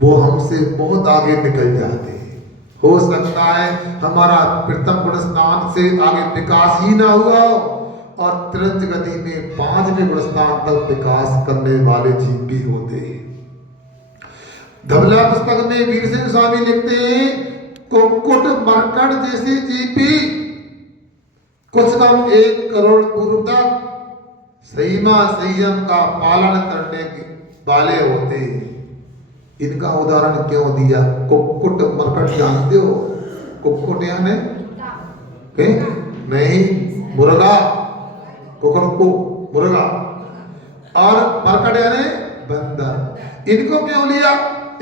वो हमसे बहुत आगे निकल जाते हैं। हो सकता है हमारा प्रथम गुण स्नान से आगे विकास ही ना हुआ और तुरंत गति में 5वें गुण स्नान तक विकास करने वाले जीव भी होते हैं। धवला पुस्तक में वीर सिंह स्वामी लिखते हैं, कुक्कुट मरकट जैसे जीव भी कुछ कम 1 करोड़ पूर्व तक संयमा संयम का पालन करने वाले होते हैं। इनका उदाहरण क्यों दिया? कुक्कुट मरकट जानते हो? कुक्कुट यानी नहीं, मुर्गा, कुकुर को मुर्गा, और मरकट यानी बंदर। इनको क्यों लिया?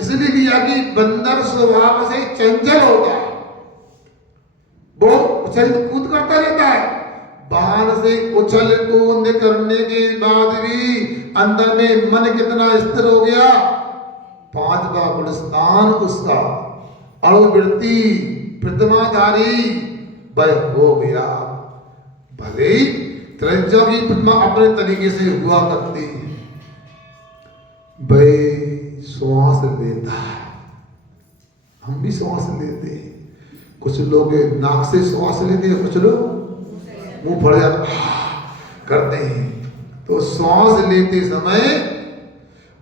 इसलिए लिया कि बंदर स्वभाव से चंचल होता है, वो उछल कूद करता रहता है। बाहर से उछल कूद करने के बाद भी अंदर में मन कितना स्थिर हो गया? 5वां गुण स्नान उसका अणुवृत्ति प्रतिमाधारी वह हो गया। भले ही त्रिज्या की प्रतिमा अपने तरीके से हुआ करती है, वह श्वास लेता है, हम भी श्वास लेते हैं। कुछ लोग नाक से श्वास लेते हैं, कुछ लोग मुंह फड़ जाता करते हैं। तो श्वास लेते समय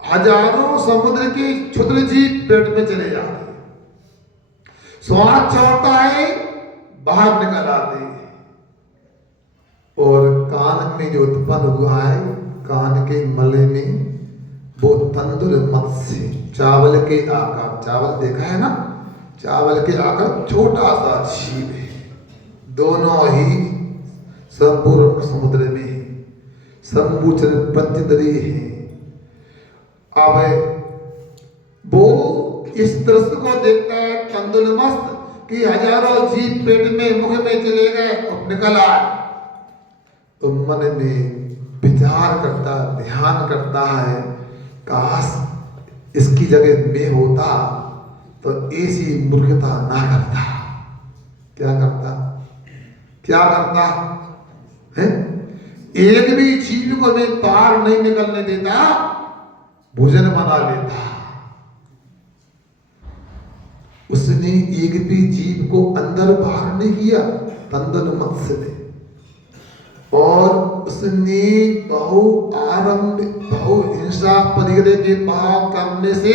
हजारों समुद्र के क्षुद्र जीव पेट में चले जाते हैं। श्वास छोड़ता है, बाहर निकल आते हैं। और कान में जो उत्पन्न हुआ है, कान के मले में वो तंदुल मत्स्य, चावल के आकार, चावल देखा है ना, चावल के आकार छोटा सा जीव है। दोनों ही संपूर्ण समुद्र में संबुचर पंचदरी है। अब वो इस दृश्य को देखता है तंदुल मस्त कि हजारों जीव पेट में मुख में चले गए और निकल आए, तो मन में विचार करता, ध्यान करता है, काश इसकी जगह में होता तो ऐसी मूर्खता ना करता। क्या करता? क्या करता है? एक भी जीव को मैं पार नहीं निकलने देता, भोजन बना लेता। उसने एक भी जीव को अंदर बाहर नहीं किया, तंदुल मत्स्य ने। और उसने बहु आरंभ बहु हिंसा परिग्रह के भाव करने से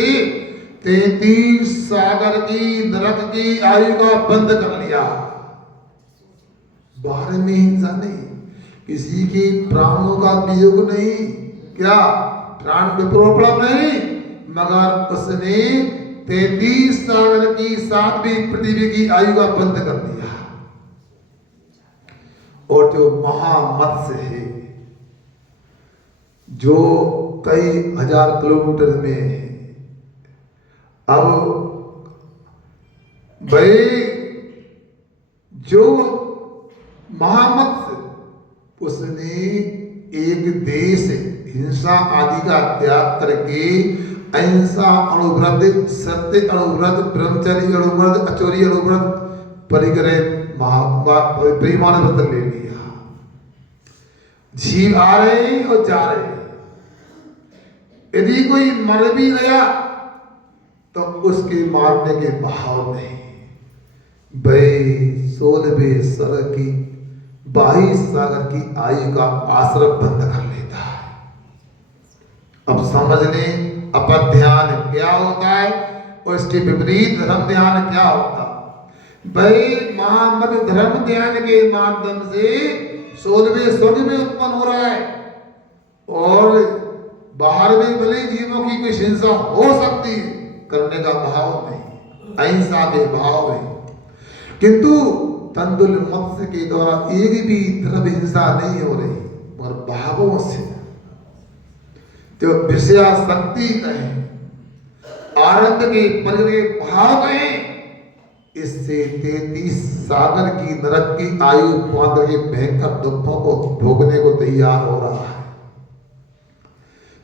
33 सागर की नरक की आयु का बंद कर लिया। बाहर में हिंसा नहीं, किसी के प्राणों का वियोग नहीं, क्या प्राण विप्रोपण नहीं, मगर उसने 33 सागर की 7वीं पृथ्वी की आयु का बंद कर दिया। और जो महामत्स्य है, जो कई हजार किलोमीटर में है, अब भाई जो महामत्स्य, उसने एक देश हिंसा आदि का त्याग करके अहिंसा अणुव्रत, सत्य अणुव्रत, ब्रह्मचर्य अणुव्रत, अचौर्य अणुव्रत, परिग्रह बेईमान व्रत ले लिया। जीव आ रहे और जा रहे, यदि कोई मर भी गया तो उसके मारने के भाव नहीं। भाई 16वें सर की 22 सागर की आयु का आश्रम बंद कर लेता है। अब समझ लें अपध्यान क्या होता है और इसके विपरीत धर्म ध्यान क्या होता है। भाई महामत धर्म ध्यान के माध्यम से 16वें स्वर्ग में उत्पन्न हो रहा है, और बाहर में भले जीवों की कोई हिंसा हो सकती है, करने का भाव नहीं, अहिंसा के भाव है। किंतु तंदुल मत्स्य के द्वारा एक भी तरफ हिंसा नहीं हो रही, और भावों से जो विषया शक्ति कहें, आनंद के परिग्रह भाव कहें, इससे 33 सागर की नरक की आयु पांच के भयंकर दुखों को भोगने को तैयार हो रहा है।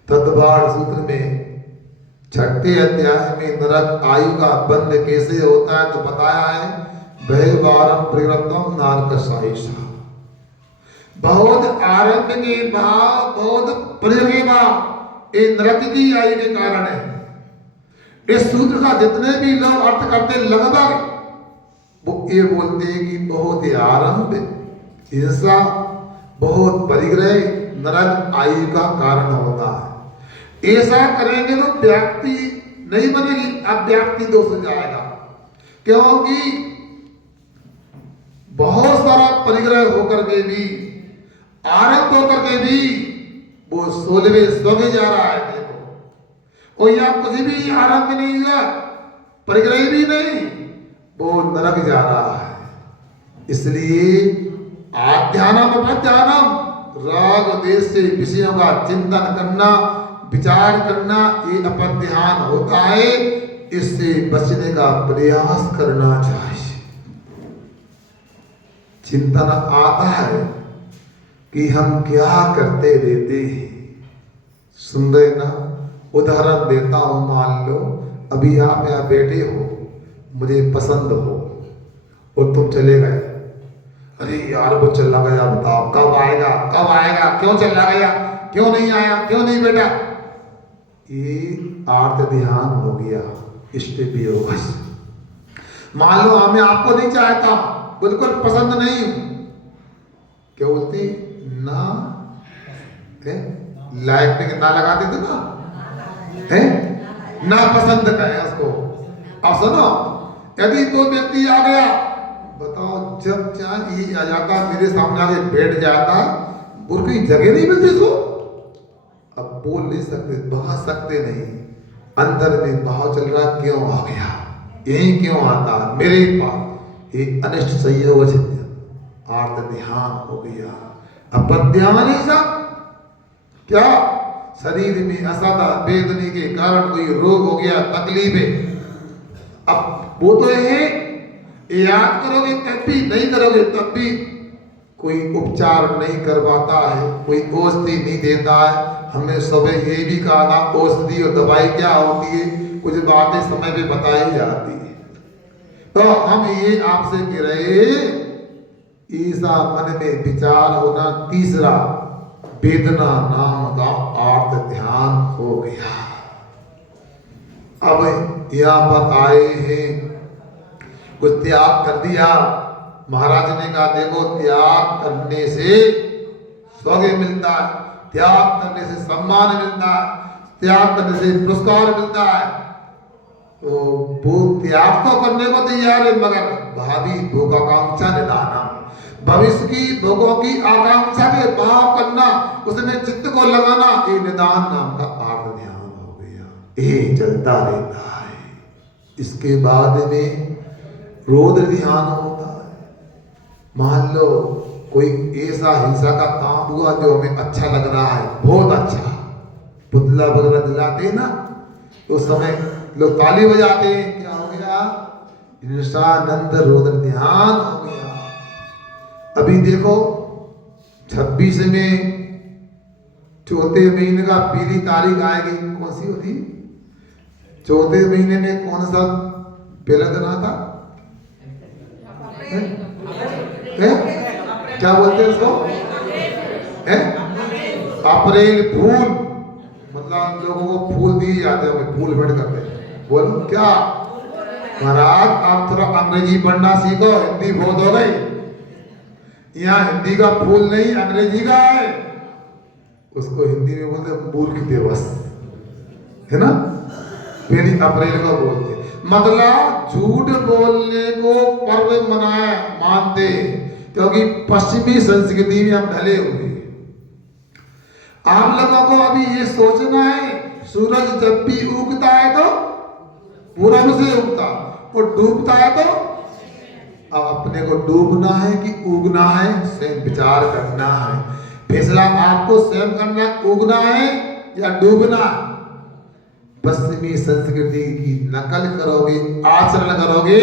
तद्वार सूत्र में 6ठे अध्याय में नरक आयु का बंद कैसे होता है तो बताया है, भयवारम प्रवृत्तम नारक साहिषा। बहुत आरंभ के भाव, बहुत परिग्रह भाव ये नरक की आयु के कारण है। इस सूत्र का जितने भी लोग अर्थ करते लगभग वो ये बोलते हैं कि बहुत ही आरंभ, हिंसा, बहुत परिग्रह नरक आयु का कारण होता है। ऐसा करेंगे तो व्यक्ति नहीं बनेगी, अब व्यक्ति दोष हो जाएगा, क्योंकि बहुत सारा परिग्रह होकर के भी, आरंभ होकर के भी वो 16वें स्वर्ग जा रहा है। देखो और यहाँ कुछ भी आरंभ नहीं हुआ, परिग्रह भी नहीं, वो नरक जा रहा है। इसलिए आध्यानम अपध्यानम, राग देश से विषयों का चिंतन करना, विचार करना, ये अपध्यान होता है। इससे बचने का प्रयास करना चाहिए। चिंतन आता है कि हम क्या करते रहते हैं। सुन रहे ना, उदाहरण देता हूं। मान लो अभी आप यहाँ बैठे हो, मुझे पसंद हो और तुम चले गए। अरे यार वो चला गया, बताओ कब आएगा, कब आएगा, क्यों चला गया, क्यों नहीं आया, क्यों नहीं बेटा। ये आर्त ध्यान हो गया, इष्ट वियोग। मान लो मैं आपको नहीं चाहता, बिल्कुल पसंद नहीं हूं, क्या बोलती ना, लाइक में ना लगा देते ना, है ना पसंद करें उसको। अब सुनो, यदि कोई व्यक्ति आ गया, बताओ जब चाहे ये आ जाता, मेरे सामने आके बैठ जाता, और कोई जगह नहीं मिलती इसको। अब बोल नहीं सकते, बहा सकते नहीं, अंदर में भाव चल रहा, क्यों आ गया, यही क्यों आता मेरे पास। ये अनिष्ट संयोग आर्त ध्यान हो गया। अपध्यान ही सब क्या, शरीर में असदा वेदनी के कारण कोई रोग हो गया, तकलीफ है। अब वो तो है, याद करोगे तब भी, नहीं करोगे तब भी, कोई उपचार नहीं करवाता है, कोई औषधि नहीं देता है। हमने सुबह ये भी कहा था, औषधि और दवाई क्या होती है, कुछ बातें समय पे बताई जाती है। तो हम ये आपसे कह रहे, ऐसा मन में विचार होना। तीसरा, वेदना नाम का आर्त ध्यान हो गया। अब यहाँ पर आए हैं, कुछ त्याग कर दिया। महाराज ने कहा देखो, त्याग करने से स्वर्ग मिलता है, त्याग करने से सम्मान मिलता है, त्याग करने से पुरस्कार मिलता है। तो वो त्याग तो करने को तैयार है, मगर भावी भोगाकांक्षा निदानम, भविष्य की भोगों की आकांक्षा के भाव करना, उसमें चित्त को लगाना, ये निदान नाम का आर्त ध्यान हो गया। ये चलता रहता है। इसके बाद में रौद्र ध्यान होता है। मान लो कोई ऐसा हिंसा का काम हुआ जो हमें अच्छा लग रहा है, बहुत अच्छा, पुतला वगैरह दिलाते ना, उस समय लोग ताली बजाते हैं, क्या हो गया, हिंसानंद रौद्र ध्यान हो गया। अभी देखो 26 में चौथे महीने का पीली तारीख आएगी, कौन सी होती, चौथे महीने में कौन सा पहला दिन आता है? क्या बोलते हैं उसको, अप्रैल फूल, मतलब लोगों को फूल दिए जाते हैं, फूल भेंट करते हैं। बोलो क्या महाराज, आप थोड़ा अंग्रेजी पढ़ना सीखो, हिंदी बहुत हो गई। यहाँ हिंदी का फूल नहीं, अंग्रेजी का है, उसको हिंदी में बोलते मूर्ख दिवस, है ना, पहली अप्रैल को बोलते। मतलब झूठ बोलने को पर्व मनाया मानते, क्योंकि पश्चिमी संस्कृति में हम ढले हुए। आप लोगों को अभी ये सोचना है, सूरज जब भी उगता है तो पूरब से उगता, और डूबता है तो, अब अपने को डूबना है कि उगना है, स्वयं विचार करना है। फैसला आपको स्वयं करना, उगना है या डूबना है। पश्चिमी संस्कृति की नकल करोगे, आचरण करोगे,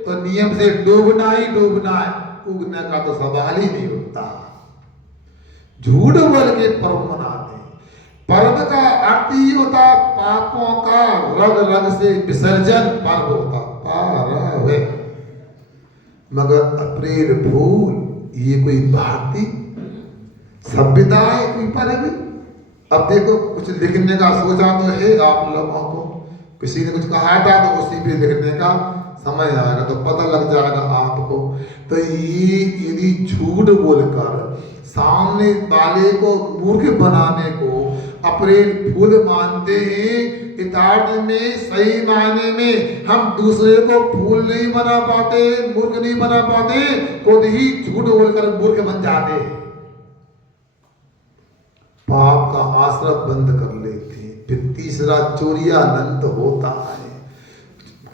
तो नियम से डूबना ही डूबना है, उगने का तो सवाल ही नहीं उठता। झूठ बोल के पर्व मनाते हैं। पर्व का अर्थ ही होता पापों का रग रग से विसर्जन, पर्व होता पारव। मगर अप्रैल फूल ये कोई भारतीय सभ्यता है, कोई पर्व? अब देखो कुछ लिखने का सोचा तो है आप लोगों को, किसी ने कुछ कहा था तो उसी पे लिखने का समय आएगा तो पता लग जाएगा आपको। तो ये यदि झूठ बोलकर सामने वाले को मूर्ख बनाने को अप्रेल फूल मानते हैं, यथार्थ में सही मायने में हम दूसरे को फूल नहीं बना पाते, मूर्ख नहीं बना पाते, खुद ही झूठ बोलकर मूर्ख बन जाते हैं, पाप का आश्रय बंद कर लेते हैं। फिर तीसरा चोरियानंद होता है,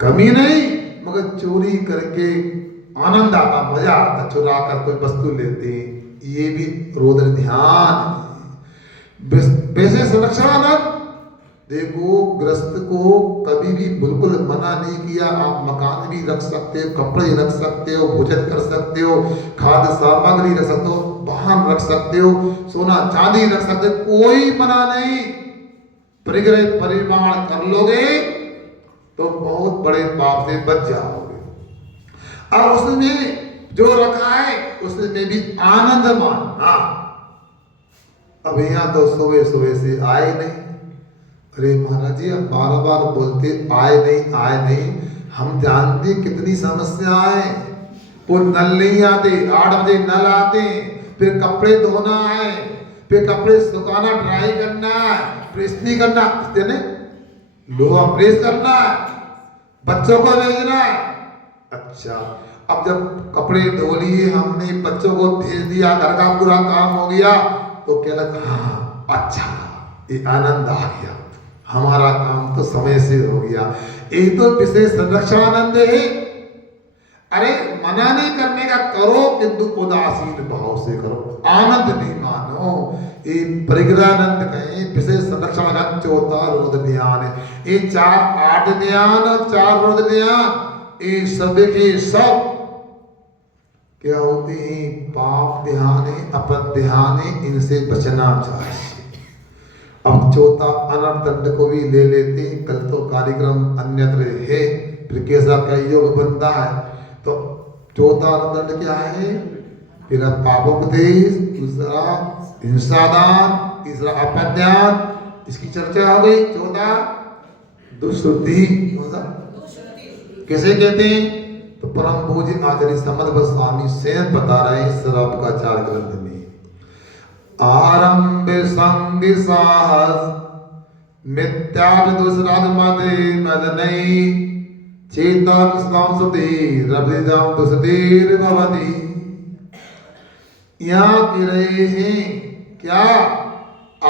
कमी नहीं मगर चोरी करके आनंद आता, मजा आता, चुरा कर कोई वस्तु लेते हैं, ये भी रोदन ध्यान है। वैसे संरक्षणानंद देखो, ग्रस्त को कभी भी बिल्कुल मना नहीं किया, आप मकान भी रख सकते हो, कपड़े रख सकते हो, भोजन कर सकते हो, खाद्य सामग्री रख सकते हो, वाहन रख सकते हो, सोना चांदी रख सकते हो, कोई मना नहीं। परिग्रह परिमाण कर लोगे तो बहुत बड़े पाप से बच जाओगे। और उसमें जो रखा है उसमें भी आनंद मानना। अब यहाँ तो सुबह सुबह से आए नहीं, अरे महाराज जी आप बार बार बोलते आए नहीं, हम जानते कितनी समस्याएं। वो नल नहीं आते, 8 बजे नल आते, फिर कपड़े धोना है, फिर कपड़े सुखाना, ड्राई करना है, प्रेस नहीं करना, लोहा प्रेस करना है, बच्चों को भेजना है। अच्छा, अब जब कपड़े धो लिए हमने, बच्चों को भेज दिया, घर का पूरा काम हो गया, तो क्या लगा, हाँ अच्छा ये आनंद आ गया, हमारा काम तो समय से हो गया। ये तो विशेष संरक्षणानंद है। अरे मना नहीं करने का करो, किंतु उदासीन भाव से करो, आनंद नहीं मानो। ये परिग्रहानंद कहें, विशेष संरक्षणानंद चौथा रोध ध्यान है। ये 4 8 ध्यान और 4 रोध ध्यान, ये सब के सब क्या होते हैं, पाप ध्यान है, अपद ध्यान है, इनसे बचना चाहिए। अब चौथा अनर्थदंड को भी ले लेते हैं, कल तो कार्यक्रम अन्यत्र है, फिर कैसा क्या योग बनता है। तो चौथा अनर्थदंड क्या है, फिर पापोपदेश, दूसरा हिंसादान, तीसरा अपद्यान, इसकी चर्चा हो गई। चौथा दुष्कृति, कैसे कहते हैं, तो परम पूज्य आचार्य समर्थ गोस्वामी स्वयं बता रहे हैं श्रावकाचार ग्रंथ में, आरंभ संग साहस मिथ्याद दुष्राग मदे मदनई चेतन संसुति रविदम दुष्धीर भवति। यहाँ कह रहे हैं क्या,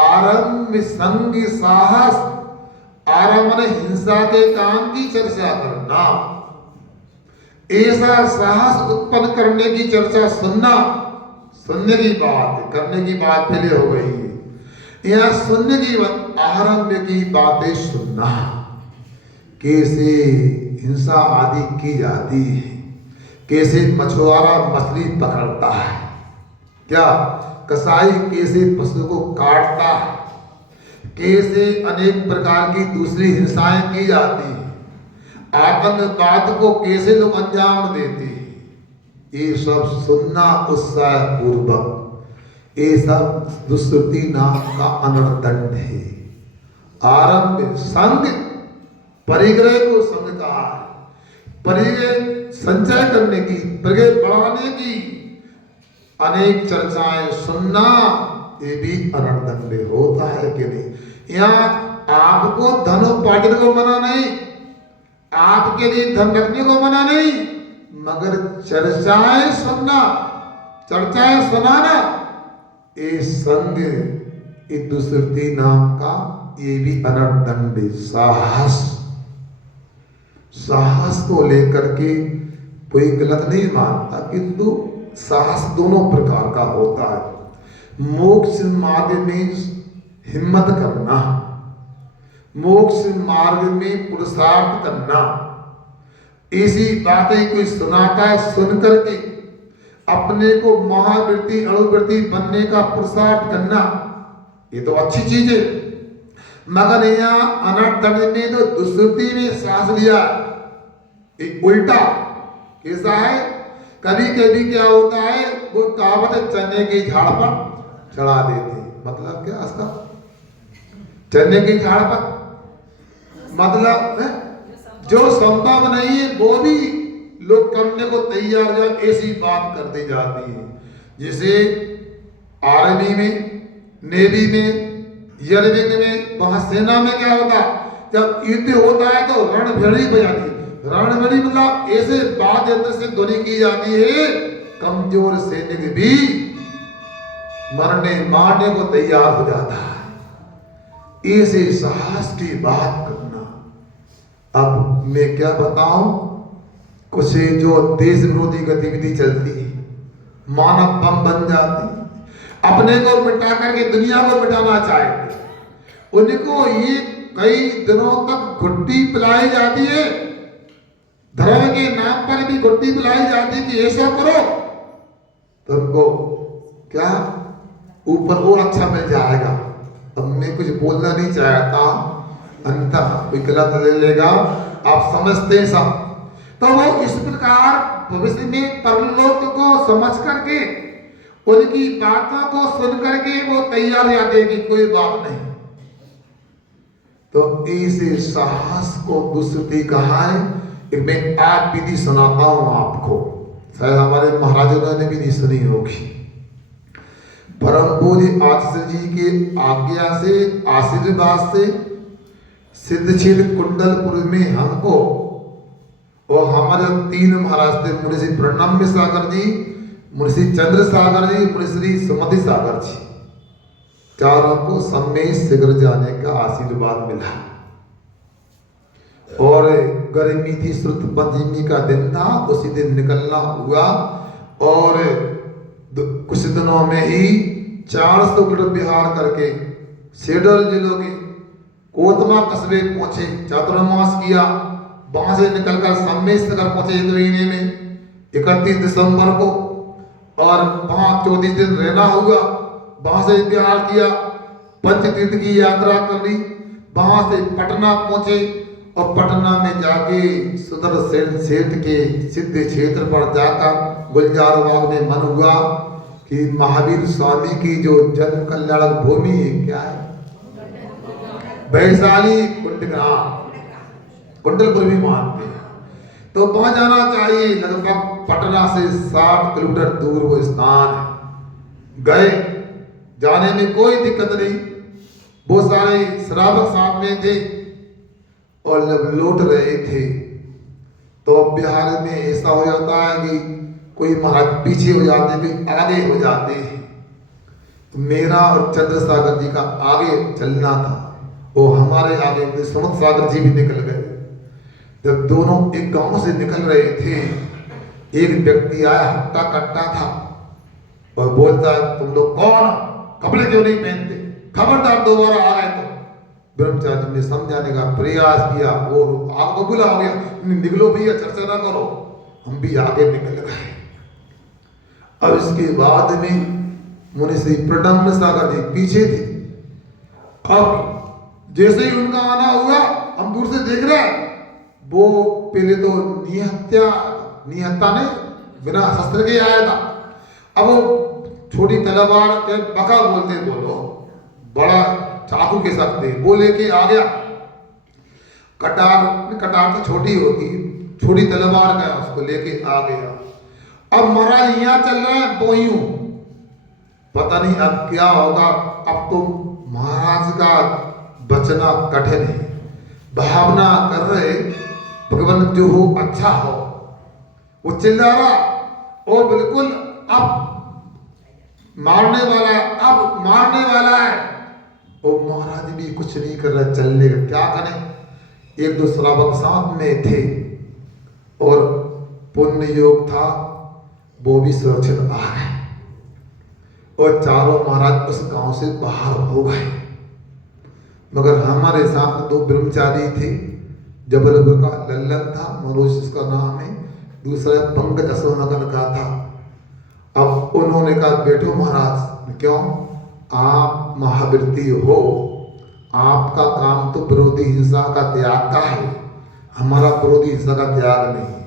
आरंभ संग साहस, आरंभ ने हिंसा के काम की चर्चा करना, ऐसा साहस उत्पन्न करने की चर्चा सुनना, सुनने की बात, करने की बात पहले हो गई है। यहाँ सुनने की बात, आरंभ की बातें सुनना, कैसे हिंसा आदि की जाती है, कैसे मछुआरा मछली पकड़ता है, क्या कसाई कैसे पशु को काटता है, कैसे अनेक प्रकार की दूसरी हिंसाएं की जाती है, आतंकवाद को कैसे लोग अंजाम देते हैं, ये सब सुनना उत्साह पूर्वक। ये सब दुष्कृति नाम का अनर्थदंड है। आरंभ संग, परिग्रह को संग कहा है, परिग्रह संचय करने की, परिग्रह बढ़ाने की अनेक चर्चाएं सुनना, ये भी अनर्थदंड होता है कि नहीं। यहाँ आपको धनोपार्जन को मना नहीं, आपके लिए धन रखने को मना नहीं, मगर चर्चाएं सुनना, चर्चाएं सुनाना, ये संग, ये दुष्कृति नाम का ये भी अनर्थदंड। साहस, साहस को लेकर के कोई गलत नहीं मानता, किंतु साहस दोनों प्रकार का होता है। मोक्ष मार्ग में हिम्मत करना, मोक्ष मार्ग में पुरुषार्थ करना, ऐसी बातें कोई सुनाता है, सुन करके अपने को महावृत्ति अणुवृत्ति बनने का पुरुषार्थ करना, ये तो अच्छी चीज है। मगर यहाँ अनर्थदंड में तो दुष्कृति में सांस लिया, एक उल्टा कैसा है, कभी कभी क्या होता है, वो कहावत चने के झाड़ पर चढ़ा देते, मतलब क्या इसका, चने के झाड़ पर मतलब जो संभव नहीं है वो भी लोग करने को तैयार हो, ऐसी बात कर दी जाती है। जैसे आर्मी में, नेवी में, एयरविंग में, वहां सेना में क्या होता, जब युद्ध होता है तो रणभेरी बजाती है। रणभेरी मतलब ऐसे वाद्य यंत्र से ध्वनि की जाती है, कमजोर सैनिक भी मरने मारने को तैयार हो जाता है। ऐसे साहस की बात करना। अब मैं क्या बताऊं, कुछ जो देश विरोधी गतिविधि चलती है, मानव बम बन जाती, अपने को मिटा करके दुनिया को मिटाना चाहते, उनको ये कई दिनों तक घुट्टी पिलाई जाती है, धर्म के नाम पर भी घुट्टी पिलाई जाती है कि ऐसा करो तुमको क्या ऊपर और अच्छा मिल जाएगा। अब मैं कुछ बोलना नहीं चाहता, अंततः कोई गलत ले लेगा, आप समझते हैं सब। तो वो इस प्रकार भविष्य में परलोक को समझ करके उनकी बातों को सुन करके वो तैयार हो जाते हैं कि कोई बात नहीं। तो इसे साहस को दुष्टि कहा है। मैं आप विधि सुनाता हूं आपको, शायद हमारे महाराजों ने भी नहीं सुनी होगी। परम पूज्य आचार्य जी के आज्ञा से, आशीर्वाद से सिद्धक्षेत्र कुंडलपुर में हमको और हमारे 3 महाराज थे, मुनिश्री प्रणम्य सागर जी, मुनिश्री चंद्र सागर जी, मुनिश्री सुमति सागर जी, चारों को सम्मेत शीघ्र जाने का आशीर्वाद मिला। और गर्मी थी, श्रुत पंचमी का दिन था, उसी दिन निकलना हुआ और कुछ दिनों में ही 400 किलोमीटर बिहार करके शेडोल जिलों के कोतमा कस्बे पहुंचे, चातुर्मास किया, वहां से निकलकर सम्मेत नगर पहुंचे 1 महीने में 31 दिसंबर को, और वहां 34 दिन रहना हुआ। वहां से बिहार किया, पंचतीर्थ की यात्रा कर ली, वहां से पटना पहुंचे और पटना में जाके सुदर्शन सेठ के सिद्ध क्षेत्र पर जाकर गुलजार बाग में मन हुआ कि महावीर स्वामी की जो जन्म कल्याणक भूमि है क्या है, वैशाली कुंडलपुर भी मानते हैं, तो वहां जाना चाहिए। लगभग पटना से 60 किलोमीटर दूर वो स्थान है। गए, जाने में कोई दिक्कत नहीं, वो सारे श्रावक साथ में थे और जब लौट रहे थे तो बिहार में ऐसा हो जाता है कि कोई महाराज पीछे हो जाते, कोई आगे हो जाते हैं। तो मेरा और चंद्र सागर जी का आगे चलना था, वो हमारे आगे सुमत सागर जी भी निकल गए। जब दोनों एक गांव से निकल रहे थे, एक व्यक्ति आया, हट्टा कट्टा था और बोलता है, तुम लोग कौन, कपड़े क्यों नहीं पहनते, खबरदार दोबारा आ गए तो। ब्रह्मचारी ने समझाने का प्रयास किया और आपको बुला हो गया, निकलो भैया, चर्चा ना करो। हम भी आगे निकल गए। अब इसके बाद में मुनिश्री प्रणम्य सागर जी पीछे थे। अब जैसे ही उनका आना हुआ, हम दूर से देख रहे हैं, वो पहले तो निहत्ता ने बिना शस्त्र के आया था। अब वो छोटी तलवार के बका बोलते, बोलो बड़ा चाकू के साथ थे, वो लेके आ गया। कटार तो छोटी होती, छोटी तलवार का उसको लेके आ गया। अब महाराज यहाँ चल रहा है, वो यूं, पता नहीं अब क्या होगा। अब तो महाराज का बचना कठिन है, भावना कर रहे भगवान जो हो अच्छा हो। वो चिल्ला रहा, ओ बिल्कुल अब मारने वाला है, अब मारने वाला है। वो महाराज भी कुछ नहीं कर रहा, चलने का क्या करें। 1-2 श्रावक साथ में थे और पुण्य योग था, वो भी सुरक्षित आ गए और चारों महाराज उस गांव से बाहर हो गए। मगर हमारे साथ 2 ब्रह्मचारी थे, जबलपुर का लल्लन था, मनोज इसका नाम है, दूसरा पंकज असोनगर का था। अब उन्होंने कहा, बैठो महाराज, क्यों, आप महावृत्ति हो, आपका काम तो विरोधी हिंसा का त्याग का है, हमारा विरोधी हिंसा का त्याग नहीं।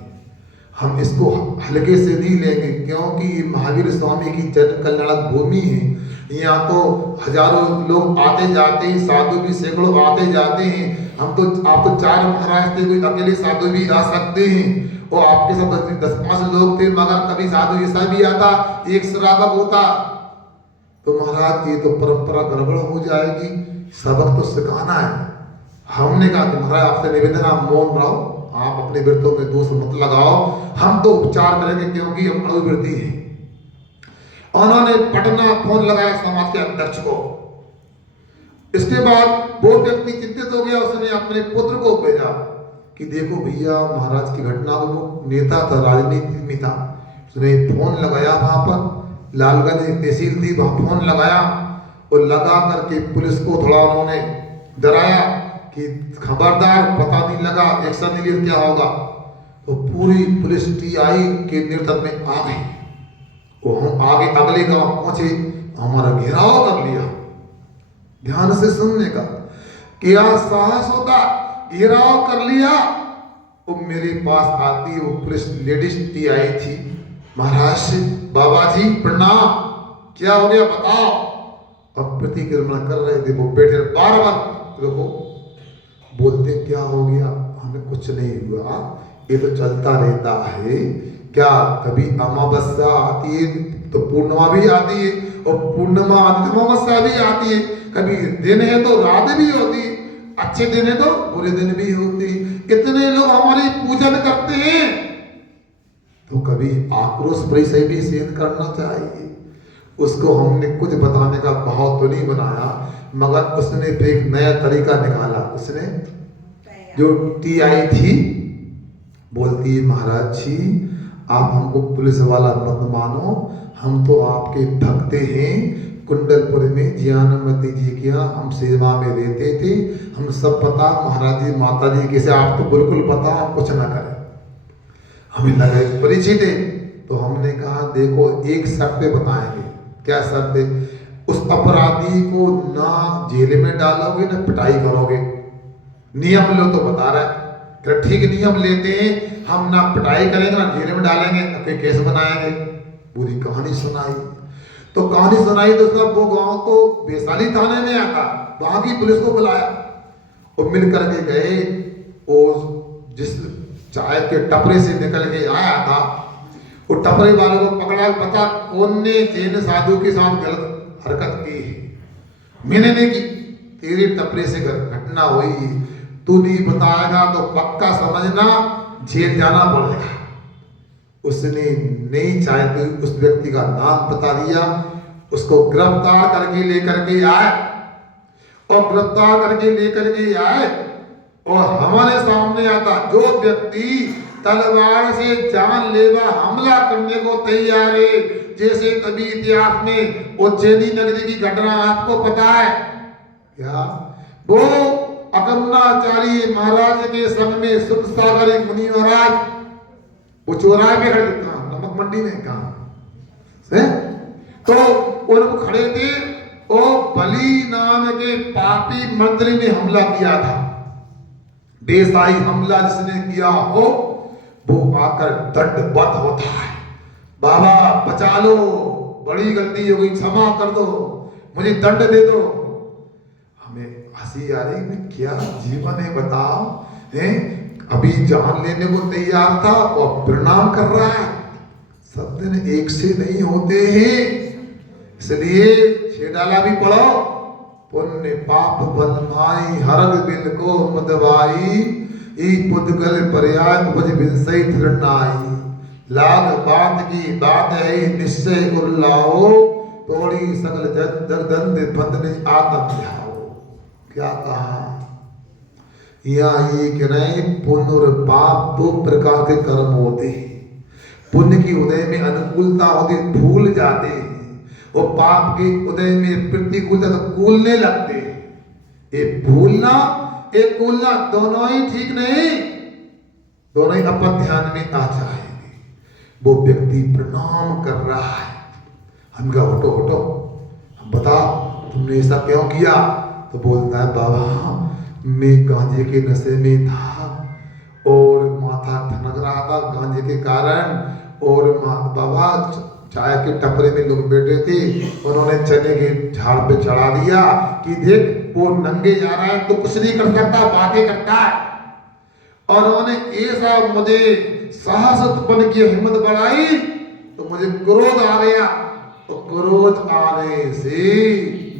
हम इसको हल्के से नहीं लेंगे, क्योंकि महावीर स्वामी की जन्म कल्याणक भूमि है। यहाँ तो हजारों लोग आते जाते हैं, साधु भी सैकड़ों आते जाते हैं। आप तो 4 महाराज थे, कोई अकेले साधु भी आ सकते हैं, और आपके साथ 10-5 लोग थे, मगर कभी साधु ऐसा भी आता एक श्रावक होता। तो महाराज ये तो परंपरा गड़बड़ हो जाएगी, सबक तो सिखाना है। हमने कहा कि महाराज आपसे निवेदन, आप मौन रहो, आप अपने व्रतों में दोष मत लगाओ, हम तो उपचार करेंगे क्योंकि हम अणुवृत्ति हैं। उन्होंने पटना फोन लगाया समाज के अध्यक्ष को। इसके बाद वो व्यक्ति चिंतित हो गया, उसने अपने पुत्र को भेजा कि देखो भैया महाराज की घटना, वो नेता था, राजनीति में था, उसने फोन लगाया वहां पर, लालगंज तहसील थी, वहां फोन लगाया और लगा करके पुलिस को थोड़ा उन्होंने डराया कि खबरदार, पता नहीं लगा एक्शन नहीं लिया क्या होगा। तो पूरी पुलिस टीआई के नेतृत्व में आ गई, वो हम आगे अगले गांव पहुंचे, हमारा घेराव कर लिया। ध्यान से सुनने का क्या साहस होता, घेराव कर लिया। वो मेरे पास आती, वो पुलिस लेडीज टीआई थी, महाराज बाबा जी प्रणाम, क्या हो गया बताओ। अब प्रतिक्रमण कर रहे थे, वो बैठे बार बार देखो बोलते क्या हो गया, हमें कुछ नहीं हुआ, ये तो चलता रहता है। क्या कभी अमावस्या आती है तो पूर्णिमा भी आती है, और पूर्णिमा आती है अमावस्या भी आती है, कभी दिन है तो रात भी होती है, अच्छे दिन है तो बुरे दिन भी होती है। इतने लोग हमारी पूजन करते हैं, तो कभी आक्रोश परिचय भी सेन करना चाहिए। उसको हमने कुछ बताने का भाव तो नहीं बनाया, मगर उसने फिर एक नया तरीका निकाला। उसने जो टीआई थी बोलती है, महाराज जी आप हमको पुलिस वाला मत मानो, हम तो आपके भक्त हैं। कुंडलपुर में ज्ञानमती जी के यहाँ हम सेवा में रहते थे, हम सब पता, महाराज जी माता जी कैसे, आप तो बिल्कुल पता, हम कुछ ना करें। हमें लगे परिचित है, तो हमने कहा देखो एक शर्त पे बताएंगे। क्या शर्त है? उस अपराधी को ना जेल में डालोगे ना पिटाई करोगे, नियम लो तो बता रहा है। ठीक नियम लेते हैं हम, ना पिटाई करेंगे ना जेल में डालेंगे, ना केस बनाएंगे। पूरी कहानी सुनाई, तो कहानी सुनाई तो सब वो गांव तो वैशाली थाने में आता, वहां की पुलिस को बुलाया और मिल करके गए। और जिस चाय के टपरे से निकल के आया था, वो टपरे वालों को पकड़ा, पता कौन ने जैन साधु के साथ गलत हरकत की है। मैंने नहीं की, तेरे टपरे से घटना हुई, तू नहीं बताएगा तो पक्का समझना जेल जाना पड़ेगा। उसने नहीं चाहे तो उस व्यक्ति का नाम बता दिया, उसको गिरफ्तार करके लेकर के आए, और गिरफ्तार करके लेकर के आए और हमारे सामने आता जो व्यक्ति तलवार से जानलेवा हमला करने को तैयार है, जैसे कभी इतिहास में उज्जैनी नगरी की घटना आपको पता है क्या? वो अगमनाचार्य महाराज के संग में सुख सागर मुनि महाराज, वो चौराहे पे खड़े थे, नमक मंडी में कहा, तो उन खड़े थे, और बली नाम के पापी मंत्री ने हमला किया था। बेसाई हमला जिसने किया हो वो आकर दंडवत होता है, बाबा बचा लो, बड़ी गलती हो गई, क्षमा कर दो, मुझे दंड दे दो। हमें हंसी आ रही है, क्या जीवन है बताओ, हैं? अभी जान लेने को तैयार था और प्रणाम कर रहा है। सब दिन एक से नहीं होते हैं, इसलिए छेडाला भी पढ़ो। पुण्य पाप बलमाई हरग बिल को मदवाई, ई पुद्गल पर्याय भज विंसई धरनाई। लाग बात की बात है निश्चय उल्लाओ, तोड़ी सकल जगदंद बंदने आत्म ध्याओ। क्या कहा? यहाँ ये कह रहे हैं पुण्य और पाप दो प्रकार के कर्म होते हैं। पुण्य की उदय में अनुकूलता होती, भूल जाते हैं, और पाप के उदय में प्रतिकूलता तो कूलने लगते हैं। एक भूलना एक कूलना दोनों ही ठीक नहीं, दोनों ही अपन ध्यान में आ जाएंगे। वो व्यक्ति प्रणाम कर रहा है, हम कहा हटो हटो, हम बता तुमने ऐसा क्यों किया? तो बोलता है बाबा मैं गांजे के नशे में था और माथा ठनक रहा था गांजे के कारण, और बाबा चाय के टपरे में लोग बैठे थे, उन्होंने चने के झाड़ पे चढ़ा दिया कि देख वो नंगे जा रहा है तो कुछ नहीं कर सकता, बातें करता है। और उन्होंने ऐसा मुझे साहस उत्पन्न किया, हिम्मत बढ़ाई, तो मुझे क्रोध आ गया। तो क्रोध आने से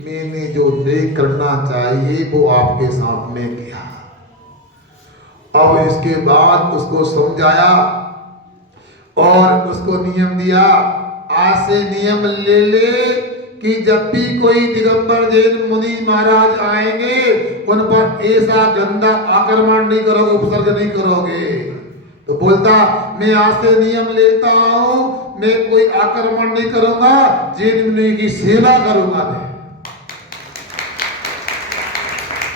मैंने जो नहीं करना चाहिए वो आपके सामने किया। अब इसके बाद उसको समझाया और उसको नियम दिया, आज से नियम ले ले कि जब भी कोई दिगंबर जैन मुनि महाराज आएंगे उन पर ऐसा गंदा आक्रमण नहीं करोगे, उपसर्ग नहीं करोगे। तो बोलता मैं आज से नियम लेता हूं, मैं कोई आक्रमण नहीं करूंगा, जैन मुनि की सेवा करूंगा मैं।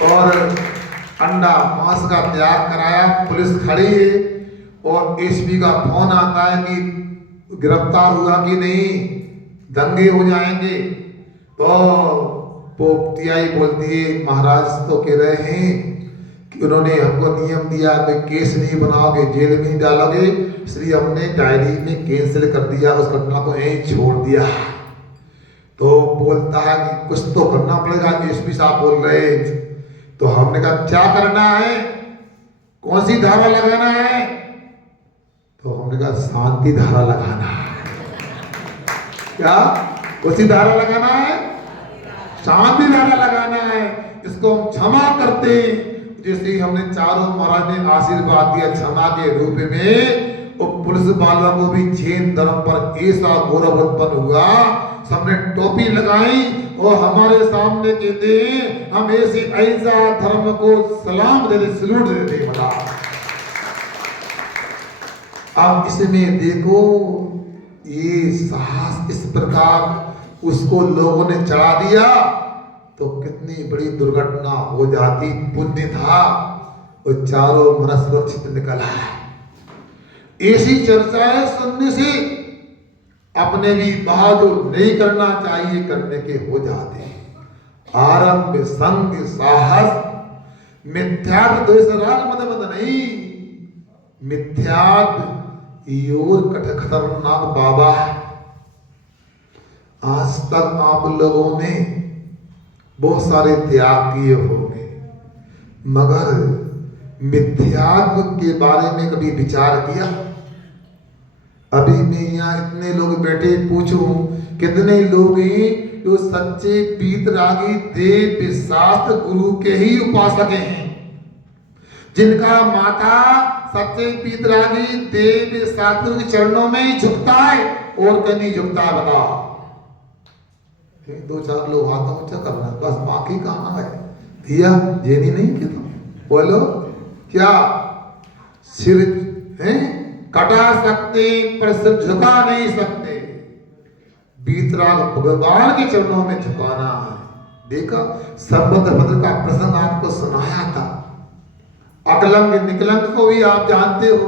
और अंडा मांस का त्याग कराया। पुलिस खड़ी है और एसपी का फोन आता है कि गिरफ्तार हुआ कि नहीं, दंगे हो जाएंगे। तो पोपतियाई बोलती है महाराज तो कह रहे हैं कि उन्होंने हमको नियम दिया कोई केस नहीं बनाओगे, जेल में नहीं डालोगे, इसलिए हमने डायरी में कैंसिल कर दिया, उस घटना को यहीं छोड़ दिया। तो बोलता है कि कुछ तो करना पड़ेगा, एसपी साहब बोल रहे हैं। तो हमने कहा क्या करना है, कौन सी धारा लगाना है? तो हमने कहा शांति धारा लगाना है। क्या कौन सी धारा लगाना है? शांति धारा लगाना है। इसको हम क्षमा करते हैं। जैसे ही हमने चारों महाराज ने आशीर्वाद दिया क्षमा के रूप में, और पुलिस वालों को भी जैन धर्म पर ऐसा गौरव उत्पन्न हुआ, सबने टोपी लगाई और हमारे सामने कहते हैं हम ऐसी ऐसा धर्म को सलाम देते, सलूट देते। बता अब इसमें देखो ये साहस इस प्रकार उसको लोगों ने चढ़ा दिया तो कितनी बड़ी दुर्घटना हो जाती। पुण्य था और चारों मन सुरक्षित निकला। ऐसी चर्चाएं सुनने से अपने भी बात जो नहीं करना चाहिए करने के हो जाते हैं। आरंभ संग साहस मिथ्यात्व द्वेष राग मद मद नहीं, मिथ्यात्व योर खतरनाक बाबा है। आज तक आप लोगों ने बहुत सारे त्याग किए होंगे, मगर मिथ्यात्व के बारे में कभी विचार किया? अभी मैं यहाँ इतने लोग बैठे पूछूं कितने लोग हैं जो सच्चे पीतरागी देव शास्त्र गुरु के ही उपासक हैं, जिनका माथा सच्चे पीतरागी देव शास्त्र के चरणों में ही झुकता है और कहीं नहीं झुकता है? बताओ। दो चार लोग हाथों ऊंचा करना, बस बाकी कहाँ है? दिया जेनी नहीं कि तुम बोलो क्या सिर है कटा सकते पर सिर झुका नहीं सकते। बीतराग भगवान के चरणों में झुकाना है। देखा संबंध का प्रसंग आपको सुनाया था। अकलंग निकलंग को भी आप जानते हो,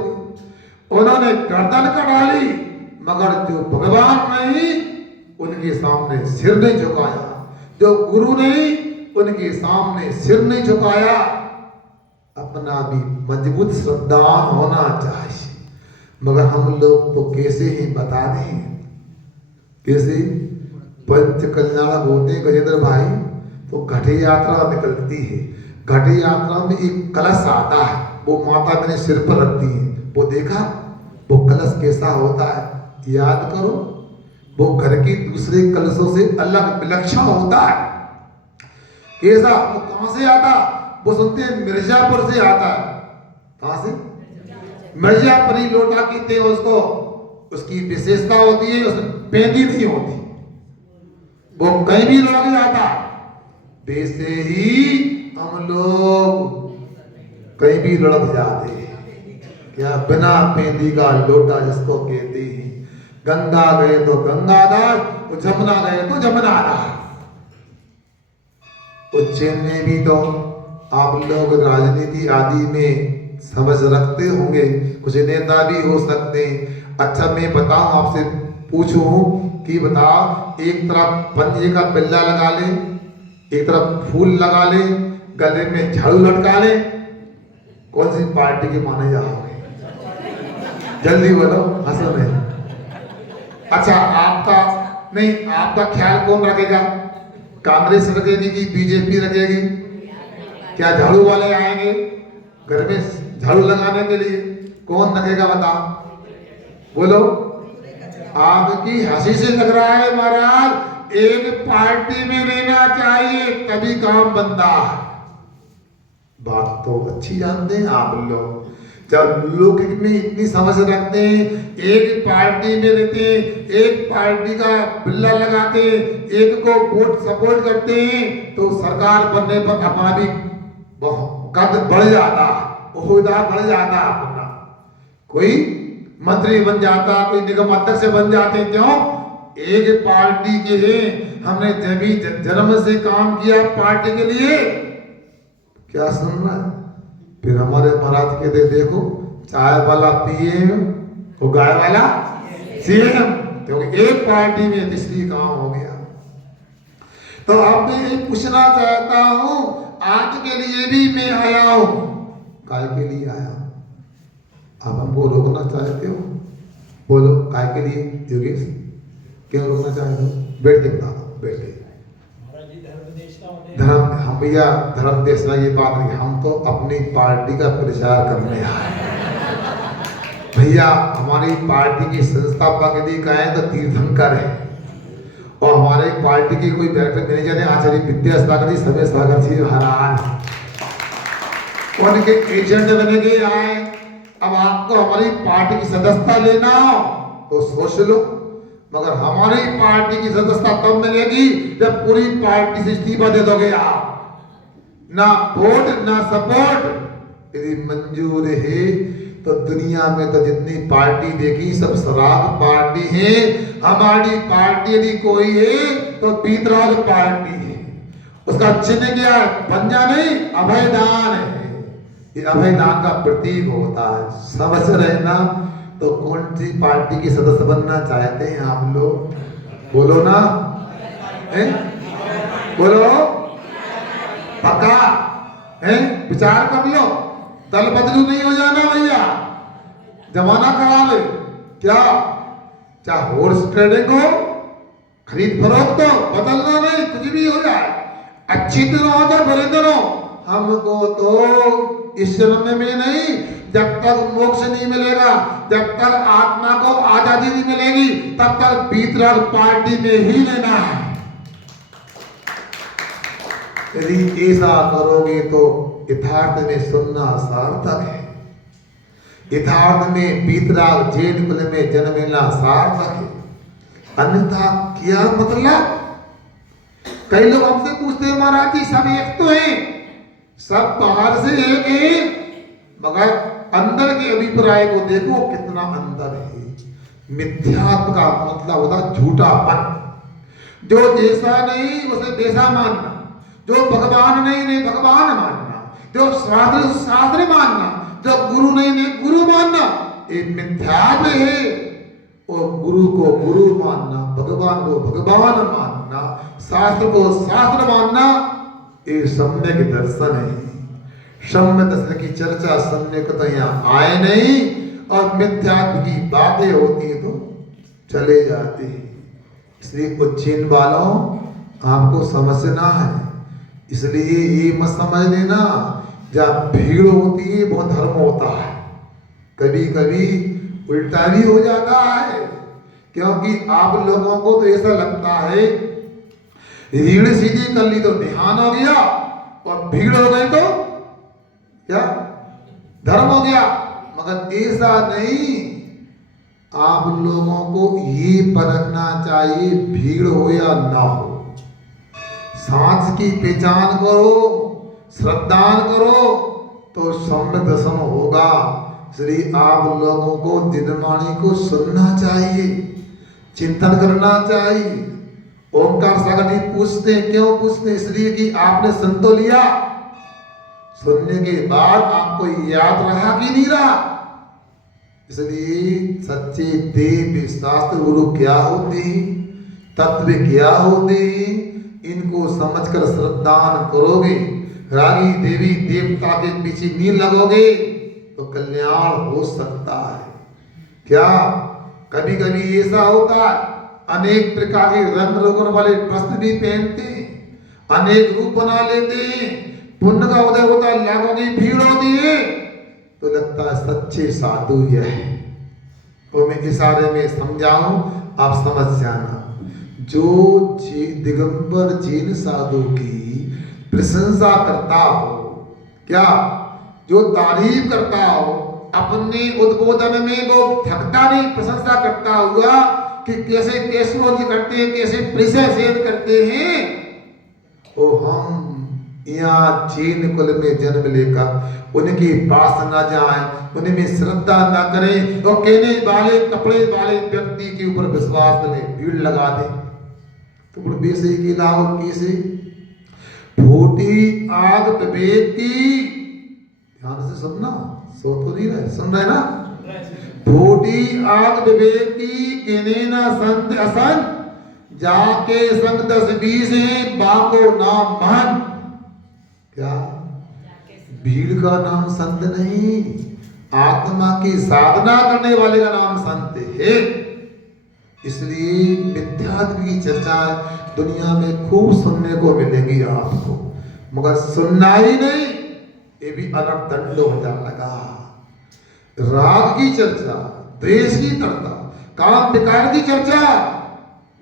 उन्होंने गर्दन कटा ली मगर जो भगवान नहीं उनके सामने सिर नहीं झुकाया, जो गुरु नहीं उनके सामने सिर नहीं झुकाया। अपना भी मजबूत श्रद्धा होना चाहिए। मगर हम लोग तो कैसे ही बता दें, कैसे पंच कल्याण होते गजेंद्र भाई तो घटे यात्रा निकलती है। घटे यात्रा में एक कलश आता है, वो माता मैंने सिर पर रखती है। वो देखा वो कलश कैसा होता है? याद करो, वो घर की दूसरे कलशों से अलग विलक्षण होता है। कैसा? वो कहां से आता? वो सुनते हैं मिर्जापुर से आता है। कहां से? मिर्जापुरी लोटा कहते हैं उसको। उसकी विशेषता होती है उसमें पेंदी नहीं होती, वो कहीं भी लग जाता। वैसे ही हम लोग कहीं भी लड़क जाते हैं। क्या बिना पेंदी का लोटा जिसको कहते हैं। गंगा गए तो गंगाधार, जमुना गए तो जमुनाधार। उज्जैन में भी तो आप लोग राजनीति आदि में समझ रखते होंगे, कुछ नेता भी हो सकते हैं। अच्छा मैं बताऊं आपसे पूछूं कि बताओ, एक तरफ पंजे का बिल्ला लगा ले, एक तरफ फूल लगा ले, गले में झाड़ू लटका ले, कौन सी पार्टी के माने जाओगे? जल्दी बोलो, हंसो नहीं। अच्छा आपका नहीं, आपका ख्याल कौन रखेगा? कांग्रेस रखेगी कि बीजेपी रखेगी? क्या झाड़ू वाले आएंगे घर में झाड़ू लगाने के लिए? कौन रखेगा बताओ? बोलो। आपकी हंसी से लग रहा है महाराज, एक पार्टी में रहना चाहिए तभी काम बनता है। बात तो अच्छी जानते हैं आप लोग। जब लोग में इतनी समझ रखते हैं, एक पार्टी में रहते हैं, एक पार्टी का बिल्ला लगाते हैं, एक को वोट सपोर्ट करते हैं, तो सरकार बनने पर अपना भी कद बढ़ जाता, ओहदा बढ़ जाता अपना। कोई मंत्री बन जाता, कोई निगम अध्यक्ष बन जाते। क्यों? एक पार्टी के हैं, हमने जभी जन्म से काम किया पार्टी के लिए। क्या सुन रहा है? फिर हमारे महाराज कहते देखो, चाय वाला पीएम, वो गाय वाला सीएम, क्योंकि एक पार्टी में इसलिए काम हो गया। तो अब मैं पूछना चाहता हूं, आज के लिए भी मैं आया हूं। काय के लिए आया हूं? आप हमको रोकना चाहते हो? बोलो काय के लिए? योगेश क्यों रोकना चाहते हो? बैठ के बता दो, बैठ के। धर्म, हम भैया धर्म देशना ये बात नहीं, हम तो अपनी पार्टी का प्रचार करने आए भैया। हमारी पार्टी की संस्थापक यदि कहें तो तीर्थंकर है, और हमारे पार्टी की कोई डायरेक्टर मैनेजर है आचार्य विद्यासागर जी, समय सागर जी महाराज, उनके एजेंट बने के आए। अब आपको हमारी पार्टी की सदस्यता लेना हो तो सोच लो, मगर हमारी पार्टी की सदस्यता तब मिलेगी जब पूरी पार्टी से इस्तीफा दे दोगे आप। ना वोट ना सपोर्ट यदि मंजूर है तो दुनिया में तो जितनी पार्टी देखी सब शराब पार्टी है। हमारी पार्टी यदि कोई है तो पीतराज पार्टी है। उसका चिन्ह क्या है? पंजा नहीं, अभयदान है। ये अभयदान का प्रतीक होता है। समझ रहे ना? तो कौन सी पार्टी की सदस्य बनना चाहते हैं आप लोग? बोलो ना, बोलो पक्का है? विचार कर लो, दल बदलू नहीं हो जाना भैया, जमाना करा ले। क्या चाहे हॉर्स ट्रेडिंग हो, खरीद फरोख्त हो, बदलना नहीं, कुछ भी हो जाए, अच्छी तरह हो तो बुरी तरह। हमको तो इस जन्म में नहीं, जब तक मोक्ष नहीं मिलेगा, जब तक आत्मा को आजादी नहीं मिलेगी, तब तक बीतराग पार्टी में ही लेना है। यदि ऐसा करोगे तो यथार्थ में सुनना सार्थक है, यथार्थ में बीतराग जैन कुल में जन्मना सार्थक है। अन्यथा क्या मतलब? कई लोग हमसे पूछते हैं महाराज जी सब एक तो हैं, सब बाहर से एक है, मगर अंदर के अभिप्राय को देखो कितना अंदर है। मिथ्यात्व का मतलब होता झूठापन। जो जैसा नहीं उसे वैसा मानना, जो भगवान नहीं भगवान मानना, जो शास्त्र मानना, जो गुरु नहीं गुरु मानना, ये मिथ्यात्व है। और गुरु को गुरु मानना, भगवान को भगवान मानना, शास्त्र को शास्त्र मानना, ये सम्यक दर्शन है। सम्य दर्शन की चर्चा सुनने को तो यहाँ आए नहीं, और मिथ्यात्व की बातें होती है तो चले जाते हैं। इसलिए उज्जैन वालों आपको समझना है। इसलिए ये मत समझ लेना जहाँ भीड़ होती है वो धर्म होता है। कभी कभी उल्टा भी हो जाता है, क्योंकि आप लोगों को तो ऐसा लगता है रीढ़ सीधी कर ली तो ध्यान हो गया, और भीड़ हो गई तो क्या धर्म हो गया। मगर ऐसा नहीं, आप लोगों को ये परखना चाहिए भीड़ हो या ना हो। सांस की पहचान करो, श्रद्धान करो तो सम्य दर्शन होगा। इसलिए आप लोगों को दिनवाणी को सुनना चाहिए, चिंतन करना चाहिए। ओंकार सागर जी पूछते हैं, क्यों पूछते? इसलिए कि आपने सुन तो लिया, सुनने के बाद आपको याद रहा कि नहीं रहा। इसलिए सच्चे देव शास्त्र गुरु क्या होते हैं, तत्व क्या होते हैं, इनको समझकर श्रद्धान करोगे, रागी देवी देवता के पीछे नहीं लगोगे तो कल्याण हो सकता है। क्या कभी कभी ऐसा होता है, अनेक प्रकार के रंग रोगन वाले वस्त्र भी पहनते हैं, अनेक रूप बना लेते हैं, पुण्य का उदय होता है, लाखों की भीड़ होती है, तो लगता है सच्चे साधु यह है। तो मैं इशारे में समझाऊं, आप समझ जाना। जो दिगंबर जैन साधु की प्रशंसा करता हो, क्या जो तारीफ करता हो, अपने उद्बोधन में वो थकता नहीं, प्रशंसा करता हुआ कि कैसे केशव जी करते हैं, कैसे प्रिसेसेद करते हैं। तो हम यहाँ जैन कुल में जन्म लेकर उनके पास न जाएं, उनमें श्रद्धा न करें, और कहने वाले कपड़े वाले व्यक्ति के ऊपर विश्वास करें, भीड़ लगा दें, तो बेसे की लाओ कैसे फूटी आग विवेक की, ध्यान से सुनना, सो तो नहीं रहे, सुन रहे ना। फूटी आग विवेक की किने ना संत असन, जाके संग 10-20 बाको नाम महन। क्या भीड़ का नाम संत नहीं, आत्मा की साधना करने वाले का नाम संत है। इसलिए मिथ्यात्व की चर्चा दुनिया में खूब सुनने को मिलेगी आपको, मगर सुनना ही नहीं, ये भी अलग दंड हो जाएगा। राग की चर्चा, द्वेष की चर्चा, काम विकार की चर्चा,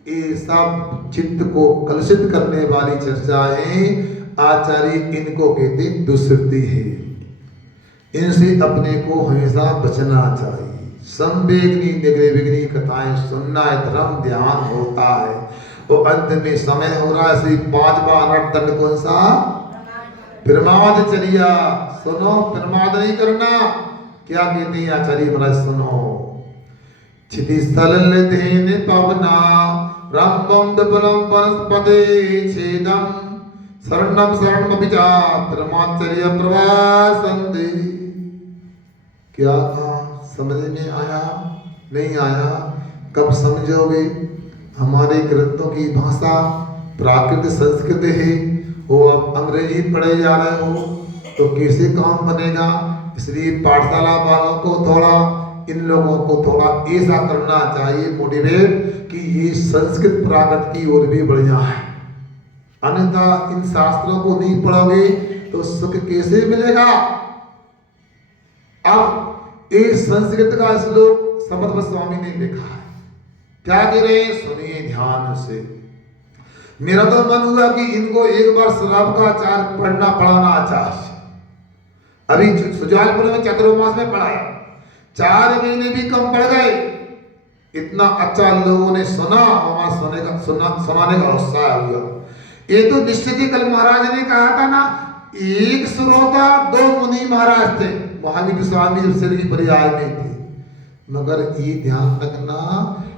ये सब चित्त को कलुषित करने वाली चर्चाएं आचार्य इनको कहते दुष्कृति है। इनसे अपने को हमेशा बचना चाहिए। संवेगनी निर्विघ्नी कथाएं सुनना है, धर्म ध्यान होता है। और अंत में समय हो रहा है, श्री 5 बार दंड कौन सा? प्रमाद चर्या। सुनो, प्रमाद नहीं करना। क्या कहते हैं आचार्य महाराज, सुनो। क्षिति स्थल धेन पवना ब्रह्मं विपुलं वनस्पते छेदं शरणं शरणमपि च प्रमाचर्य प्रवासन्ते। क्या कहा? समझ में आया? नहीं आया? कब समझोगे? हमारे ग्रंथों की भाषा प्राकृत संस्कृत है, वो अब अंग्रेजी पढ़े जा रहे हो तो कैसे काम बनेगा? इसलिए पाठशाला वालों को थोड़ा, इन लोगों को थोड़ा ऐसा करना चाहिए मोटिवेट कि ये संस्कृत प्राकृत की ओर भी बढ़िया है। अन्यथा इन शास्त्रों को नहीं पढ़ोगे तो सुख कैसे मिलेगा? अब इस संस्कृत का श्लोक समर्थ स्वामी ने लिखा है, क्या कह रहे हैं? सुनिए ध्यान से। मेरा तो मन हुआ कि इनको एक बार श्राप का आचार पढ़ाना चाहिए। अभी सुजालपुर में चतुर्मास में पढ़ाया, 4 महीने भी कम पड़ गए। इतना अच्छा लोगों ने सुना, वहां सुनाने का उत्साह हुआ। ये तो निश्चित ही कल महाराज ने कहा था ना, एक श्रोता 2 मुनि महाराज थे, महावीर स्वामी जब सिर की पर्याय में थे। मगर ये ध्यान रखना,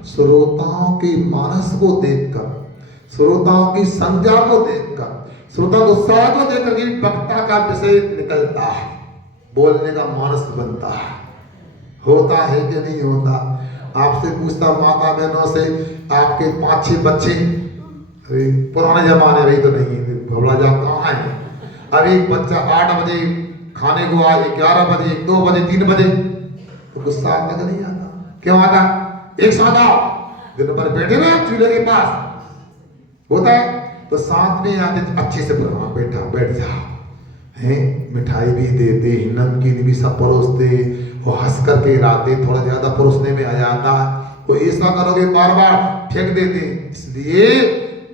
श्रोताओं के मानस को देखकर, श्रोताओं की संख्या को देखकर, श्रोता उत्साह को देखकर कि वक्ता का विषय निकलता है, बोलने का मानस बनता है। होता है कि नहीं होता? आपसे पूछता माता बहनों से, आपके 5-6 बच्चे, पुराने जमाने अभी तो नहीं है, भवड़ा जा कहाँ है? अभी एक बच्चा 8 बजे खाने को आए, 11 बजे, 2 बजे, 3 बजे, तो गुस्सा आता नहीं आता? क्यों आता? एक साथ आओ, दिन भर बैठे ना चूल्हे के पास, होता है तो साथ में आते अच्छे से बैठ जा, हैं मिठाई भी देते, नमकीन भी सब परोसते, वो हंस करके राते थोड़ा ज्यादा परोसने में आ जाता है। तो ऐसा करोगे बार बार फेंक देते। इसलिए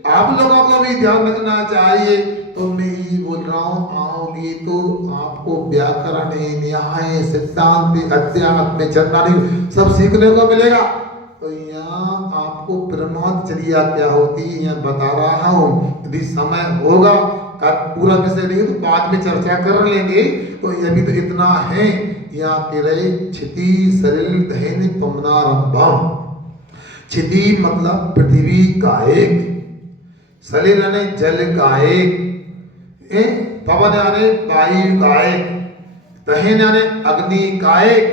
आप लोगों को भी ध्यान रखना चाहिए। तो मैं ही बोल रहा हूँ, आओगे तो आपको व्याकरण, न्याय, सिद्धांत, अध्यात्म, चरणानी सब सीखने को मिलेगा। तो यहाँ आपको प्रमादचर्या क्या होती है यहाँ बता रहा हूँ। यदि समय होगा, पूरा विषय नहीं तो बाद में चर्चा कर लेंगे। तो ये भी तो इतना है। यहाँ के रहे क्षिति सलिल दहन पवनारंभम। क्षिति मतलब पृथ्वी का एक, सलिल यानी जल का एक, पवन यानी वायु का एक, दहन यानी अग्नि का एक,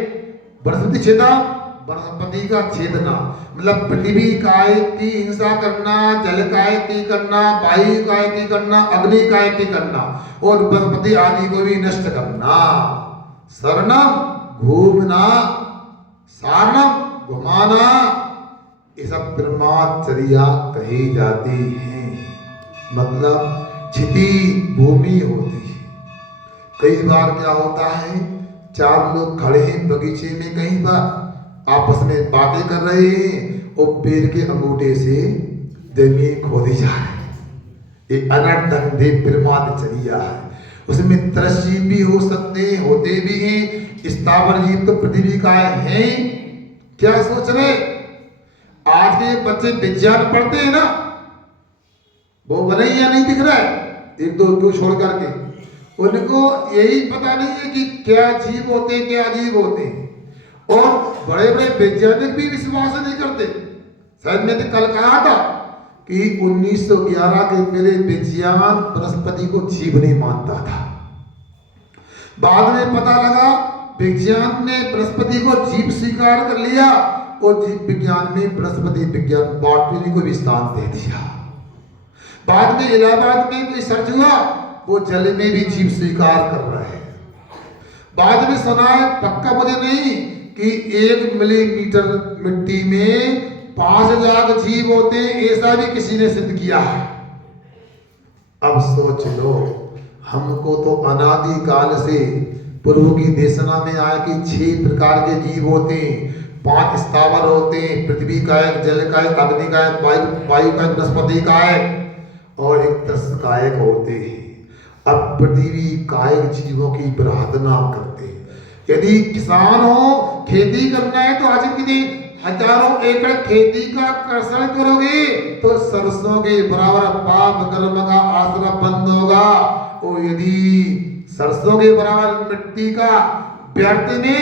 वनस्पति छेदा वनस्पति का छेदना, मतलब पृथ्वी काय की हिंसा करना, जल काय की करना, वायु काय की करना, अग्नि काय की करना, और वनस्पति आदि को भी नष्ट करना। शरणम घूमना, सारणम घुमाना, ये सब ब्रह्मचर्या कही जाती है। मतलब क्षिति भूमि होती है। कई बार क्या होता है, चार लोग खड़े हैं बगीचे में, कहीं पर आपस में बातें कर रहे हैं और पेड़ के अंगूठे से जमीन खोदी जा रही है। ये अनर्धंधे ब्रह्मचर्या है। उसमें तरस्सी भी हो सकते हैं, होते भी हैं। स्थावर जीव तो पृथ्वी का है। क्या सोच रहे, आज के बच्चे विज्ञान पढ़ते हैं ना, वो बने या नहीं दिख रहा है, एक दो दो छोड़ करके, उनको यही पता नहीं है कि क्या जीव होते हैं, क्या अजीब होते हैं। और बड़े बड़े वैज्ञानिक भी विश्वास नहीं करते। शायद मैंने कल कहा था कि 1911 के पहले विज्ञान वनस्पति को जीव नहीं मानता था। बाद में पता लगा विज्ञान ने वनस्पति को जीव स्वीकार कर लिया और जीव विज्ञान में वनस्पति विज्ञान बॉटनी को भी स्थान दे दिया। बाद में इलाहाबाद में कोई सर्च हुआ, वो जल में भी जीव स्वीकार कर रहा है। बाद में सुना है, पक्का मुझे नहीं, कि 1 मिलीमीटर मिट्टी में 5 लाख जीव होते हैं, ऐसा भी किसी ने सिद्ध किया है। अब सोच लो, हमको तो अनादि काल से पूर्व की देशना में आया कि 6 प्रकार के जीव होते हैं। 5 स्थावर होते हैं, पृथ्वी का एक, जल का एक, अग्नि का एक, वायु का एक, वनस्पति का एक, और एक 10 कायक होते हैं। अब पृथ्वी कायक जीवों की प्रार्थना करते हैं। यदि किसान हो, खेती करना है, तो आज कितने हजारों एकड़ खेती का कर्षण करोगे तो सरसों के बराबर पाप कर्म का आश्रम बंद होगा। और यदि सरसों के बराबर मिट्टी का व्यर्थ में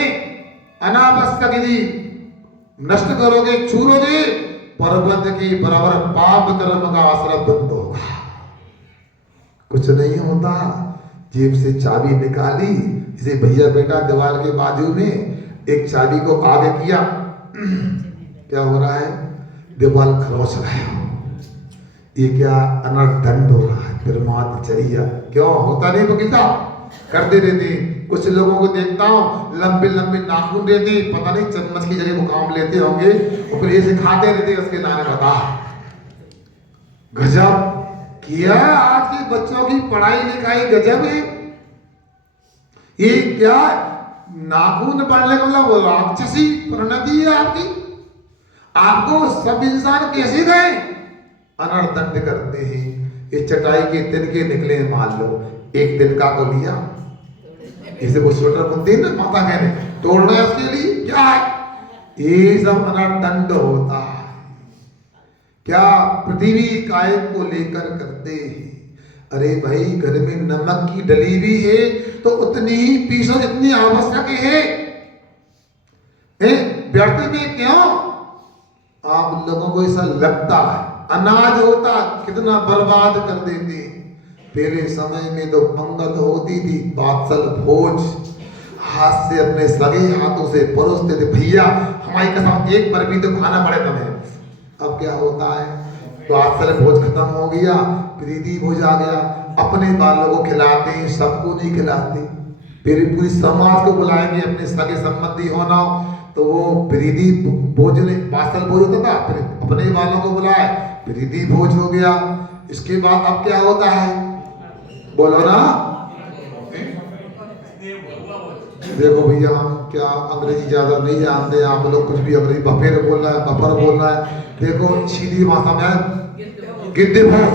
अनावश्यक यदि नष्ट करोगे, छूरोगे, पर्वत के बराबर पाप कर्म का आश्रम बंद होगा। कुछ नहीं होता। जेब से चाबी निकाली, इसे भैया बेटा दीवार के बाजू में एक चाबी को आगे किया, क्या हो रहा है, दीवार खरोच रहा है। ये क्या अनर्दंड हो रहा है, ब्रह्मचर्या। क्यों होता नहीं बगीचा, करते रहते। कुछ लोगों को देखता हूँ लंबे लंबे नाखून रहते, पता नहीं चम्मच की जगह वो काम लेते होंगे और फिर ऐसे खाते रहते, उसके नाने बता। गजब किया, आज के बच्चों की पढ़ाई लिखाई गजब है। ये क्या नाखून बढ़ने का मतलब राक्षसी परिणति है आपकी। आपको सब इंसान कैसे गए, अनर्दंड करते हैं। ये चटाई के तिनके निकले, मान लो एक तिनका को लिया, इसे वो स्वेटर बुनते ना माता कहने, तोड़ रहे उसके लिए, क्या है ये सब अनर्दंड होता है। क्या पृथ्वी कायक को लेकर करते हैं। अरे भाई, घर में नमक की डली भी है तो उतनी ही पीसो जितनी आवश्यक है। व्यर्थ में क्यों, आप लोगों को ऐसा लगता है। अनाज होता कितना बर्बाद कर देते। पहले समय में तो पंगत होती थी, बादशाह भोज हाथ से अपने सगे हाथों से परोसते थे। भैया हमारी कसम, एक बार भी तो खाना पड़े तुम्हें। अब क्या होता है, तो बादशाह भोज खत्म हो गया, प्रीति भोज आ गया, अपने बालों को खिलाते हैं, सबको नहीं खिलाते। फिर पूरी समाज को बुलाएंगे, अपने सगे संबंधी होना तो वो प्रीति भोज ने, बादशाह भोज होता था, फिर अपने बालों को बुलाए, प्रीति भोज हो गया। इसके बाद अब क्या होता है, बोलो ना। देखो भैया, हम क्या अंग्रेजी ज्यादा नहीं जानते, आप लोग कुछ भी अंग्रेजी बफेर बोल रहा है, बफर बोल रहा है। देखो सीधी भाषा में गिद्दे भोज,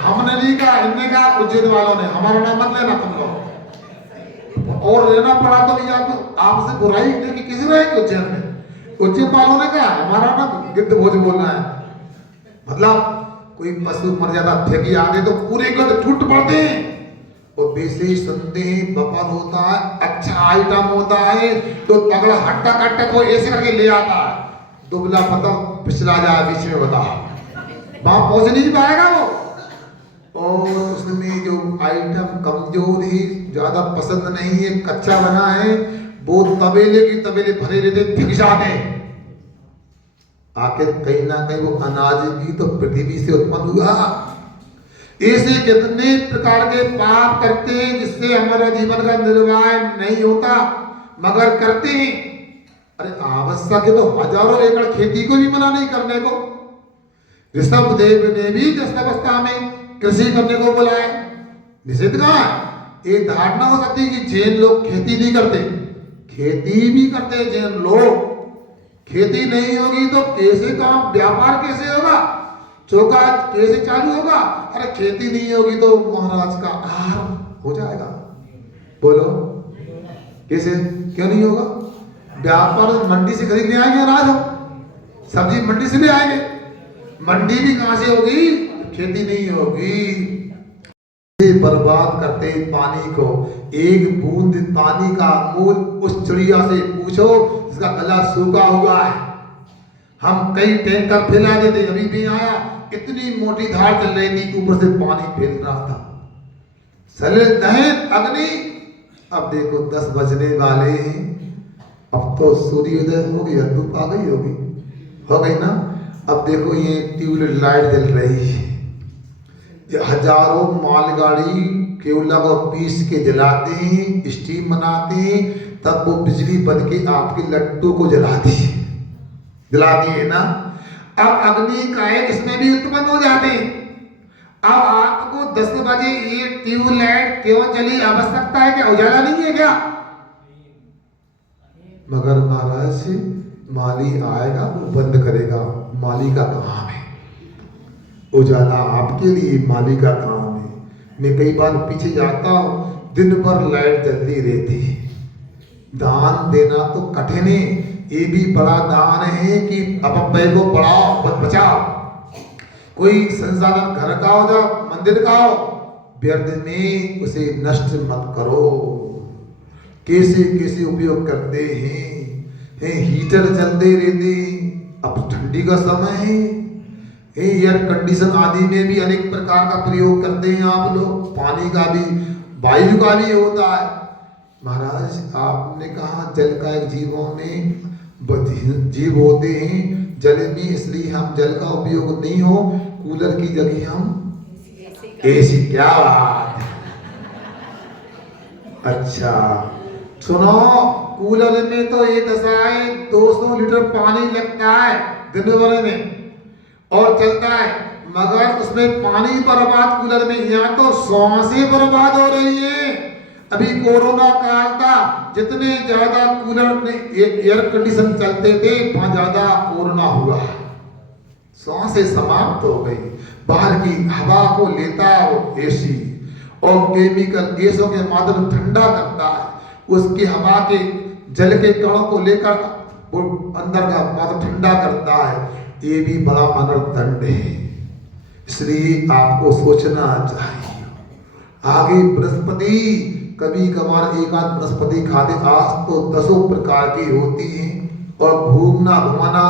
हमने नहीं कहा, इनने कहा, उज्जैन वालों ने। हमारा नाम मत लेना तुम लोग, और लेना पड़ा तो भैया आपसे बुराई की किसी रहेगी उज्जैन में। उज्जैन वालों ने कहा हमारा नाम गिद्ध भोज बोलना है। मतलब कोई पशु मर जाता, फेंकी आते तो पूरे गद टूट पड़ते हैं और वैसे सुनते हैं बफर होता है, अच्छा आइटम होता है तो तगड़ा हट्टा कट्टा को ऐसे करके ले आता है, दुबला पता पिछला जाए बीच में, बता वहां पहुंच नहीं पाएगा वो। और उसमें जो आइटम कमजोर ही, ज्यादा पसंद नहीं है, कच्चा बना है, वो तबेले की तबेले भरे रहते, फिक जाते। आखिर कहीं ना कहीं वो अनाज की तो पृथ्वी से उत्पन्न हुआ। ऐसे कितने प्रकार के पाप करते हैं जिससे हमारा जीवन का निर्वाह नहीं होता, मगर करते हैं। अरे आवश्यक है तो हजारों एकड़ खेती को भी मना नहीं करने को। ऋषभ देव ने भी दस्तावस्था में कृषि करने को बोला है। निषेध कहाँ है? ये धारणा हो सकती है कि जैन लोग खेती नहीं करते, खेती भी करते हैं जैन लोग। खेती नहीं होगी तो कैसे काम, व्यापार कैसे होगा, चौका कैसे चालू होगा? अरे खेती नहीं होगी तो महाराज का आहार हो जाएगा। बोलो कैसे, क्यों नहीं होगा? व्यापार मंडी से खरीदने आएंगे अनाज, हो सब्जी मंडी से ले आएंगे, मंडी भी कहां से होगी? खेती नहीं होगी। बर्बाद करते पानी को, एक बूंद पानी का मूल उस चिड़िया से पूछो जिसका गला सूखा हुआ है। हम कई टैंकर फैला देते, अभी भी आया, इतनी मोटी धार चल रही थी, ऊपर से पानी फैल रहा था। सलिल दहन अग्नि। अब देखो 10 बजने वाले हैं, अब तो सूर्योदय हो गया, धूप आ गई होगी, हो गई ना। अब देखो ये ट्यूबलाइट लाइट जल रही है, हजारों मालगाड़ी केवला को पीस के जलाते हैं, स्टीम बनाते हैं, तब वो बिजली बन के आपके लट्टू को जलाती है ना। अब अग्नि का इसमें भी उत्पन्न हो जाते हैं। अब आपको 10 बजे ये ट्यूबलाइट क्यों जली, आवश्यकता है क्या? उजाला नहीं है क्या? मगर महाराज माली आएगा वो बंद करेगा, माली का काम है। उजाला आपके लिए माली का काम है। मैं कई बार पीछे जाता हूँ, दिन भर लाइट जलती रहती है। दान देना तो कठिन है, ये भी बड़ा दान है कि अपने को पढ़ाओ बचाओ। कोई संसाधन घर का हो, जाओ मंदिर का हो, व्यर्थ में उसे नष्ट मत करो। कैसे कैसे उपयोग करते हैं, हीटर चलते रहते हैं। अब ठंडी का समय है, एयर कंडीशन आदि में भी अनेक प्रकार का प्रयोग करते हैं आप लोग। पानी का भी, वायु का भी होता है। महाराज आपने कहा जल का एक जीवों में जीव होते हैं जल में, इसलिए हम जल का उपयोग नहीं हो, कूलर की जगह हम एसी। क्या बात, अच्छा सुनो, कूलर में तो ये दशा है 200 लीटर पानी लगता है दिन भर में और चलता है, मगर उसमें पानी बर्बाद कूलर में, यहाँ तो सांसें बर्बाद हो रही है। अभी कोरोना काल था, जितने ज्यादा कूलर में एयर कंडीशन चलते थे वहां ज्यादा कोरोना हुआ, सांसें समाप्त हो गई। बाहर की हवा को लेता है वो एसी और केमिकल गैसों के माध्यम ठंडा करता है, उसकी हवा के जल के कणों को लेकर वो अंदर का माध्यम ठंडा करता है। ये भी बड़ा अनर्थ है, इसलिए आपको सोचना चाहिए। आगे बृहस्पति, कभी कभार एक आध बृहस्पति खाते, आज तो 10 प्रकार की होती हैं और घूमना घुमाना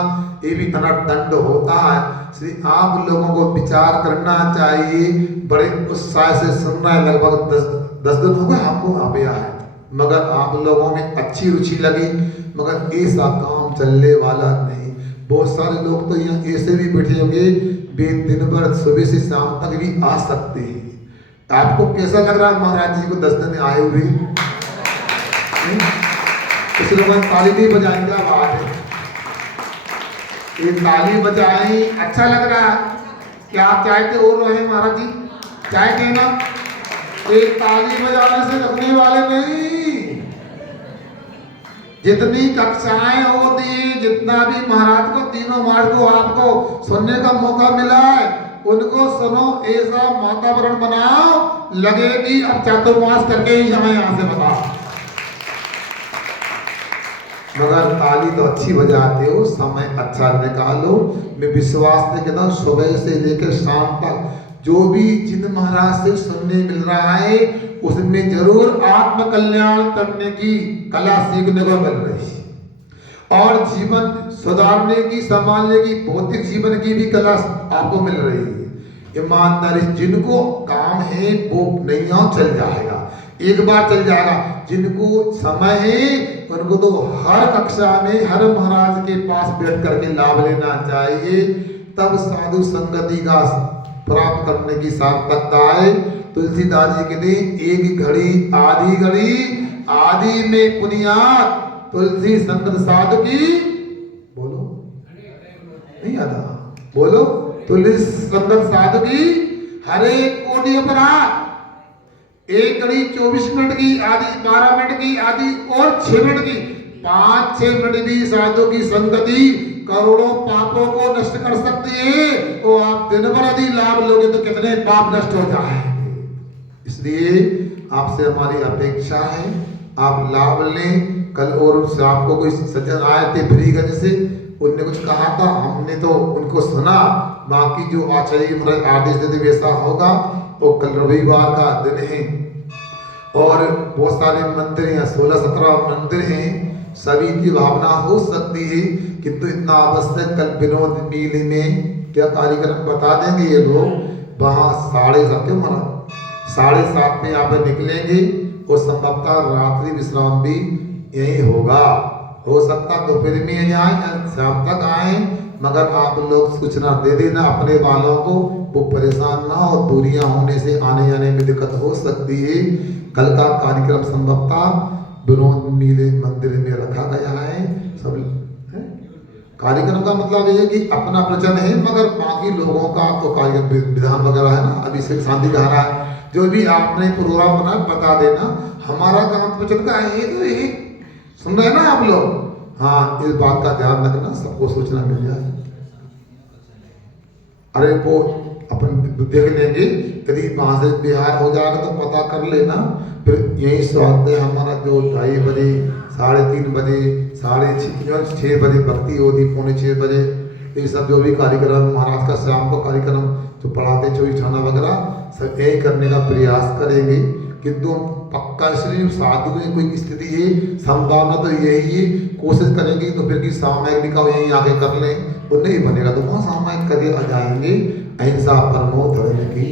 ये भी अनर्थ होता है। इसलिए आप लोगों को विचार करना चाहिए। बड़े उत्साह से सुन रहे हैं, लगभग 10 दिन हो गए हमको वहां पे आए, मगर आप लोगों में अच्छी रुचि लगी, मगर ऐसा काम चलने वाला नहीं। बहुत सारे लोग तो यहाँ ऐसे भी बैठे होंगे, वे दिन भर सुबह से शाम तक भी आ सकते हैं। आपको कैसा लग रहा है महाराज जी को 10 दिन आए हुए? कुछ लोग ताली नहीं बजाएंगे, आवाज है ये ताली बजाएं, अच्छा लग रहा है। क्या आप चाहते और रहे महाराज जी? चाहते ना? एक ताली बजाने से रखने वाले नहीं। जितनी कक्षाएं होती हैं, जितना भी महाराज को 3 मार्च को आपको सुनने का मौका मिला है, उनको सुनो, ऐसा वातावरण बनाओ लगे कि अब चातुर्मास करके ही जाए यहाँ से बताओ। मगर ताली तो अच्छी बजाते हो, समय अच्छा निकालो। मैं विश्वास से कहता हूँ, सुबह से लेकर शाम तक जो भी जिन महाराज से सुनने मिल रहा है, उसमें जरूर आत्म कल्याण करने की कला सीखने को मिल रही है और जीवन सुधारने की, संभालने की, भौतिक जीवन की भी कला आपको मिल रही है। ईमानदारी, जिनको काम है वो नहीं चल जाएगा, एक बार चल जाएगा। जिनको समय है उनको तो हर कक्षा में हर महाराज के पास बैठ करके लाभ लेना चाहिए, तब साधु संगति का प्राप्त करने की सार्थकता है। तुलसीदास जी कहते एक घड़ी आधी घड़ी, आदि में पुनियात तुलसी संगत साधु की, बोलो नहीं आता, बोलो, तुलसी संगत साधु की हरे कोटि अपराध। एक घड़ी 24 मिनट की, आधी 12 मिनट की, आधी और 6 मिनट की, 5-6 मिनट भी साधु की संगति करोड़ों पापों को नष्ट कर सकती है। तो आप दिन भर यदि लाभ लोगे तो कितने पाप नष्ट हो जाएंगे। इसलिए आपसे हमारी अपेक्षा है आप लाभ लें। कल और शाम को कोई सज्जन आए थे फ्रीगंज से, उनने कुछ कहा था, हमने तो उनको सुना, बाकी जो आचार्य महाराज आदेश देते वैसा होगा। वो कल रविवार का दिन है और बहुत सारे मंदिर हैं, 16-17 मंदिर हैं, सभी की भावना हो सकती है, किंतु इतना आवश्यक कल विनोद मेले में क्या कार्यक्रम बता देंगे ये लोग। वहाँ 7:30 में यहाँ पे निकलेंगे और संभवतः रात्रि विश्राम भी यही होगा। हो सकता दोपहर में जाए या शाम तक आए, मगर आप लोग सूचना दे देना अपने वालों को, वो परेशान ना हो। दूरियां होने से आने जाने में दिक्कत हो सकती है। कल का कार्यक्रम संभवतः विनोद मेले मंदिर में रखा गया है। सब कार्यक्रम का मतलब ये है कि अपना प्रवचन है, मगर बाकी लोगों का तो कार्यक्रम विधान वगैरह है ना, अभिषेक शांति का रहा है, जो भी आपने प्रोग्राम बना बता देना। हमारा काम प्रवचन का है तो ये सुन रहे ना आप लोग। हाँ, इस बात का ध्यान रखना, सबको सूचना मिल जाए। अरे वो अपन देख लेंगे, यदि वहां से बिहार हो जाएगा तो पता कर लेना। फिर यही स्वागत है हमारा, जो 2:30 बजे, 3:30 बजे, 6:30 बजे भक्ति होती, 5:45 बजे, ये सब जो भी कार्यक्रम महाराज का शाम को कार्यक्रम जो पढ़ाते चोरी छाना वगैरह सब यही करने का प्रयास करेंगे। किंतु पक्का इसलिए साधु में कोई स्थिति है, संभावना तो यही है, कोशिश करेंगे तो फिर की सामायिक का यहीं आके कर लें, वो नहीं बनेगा तो वहाँ सामायिक करके आ जाएंगे। अहिंसा परमो धर्म की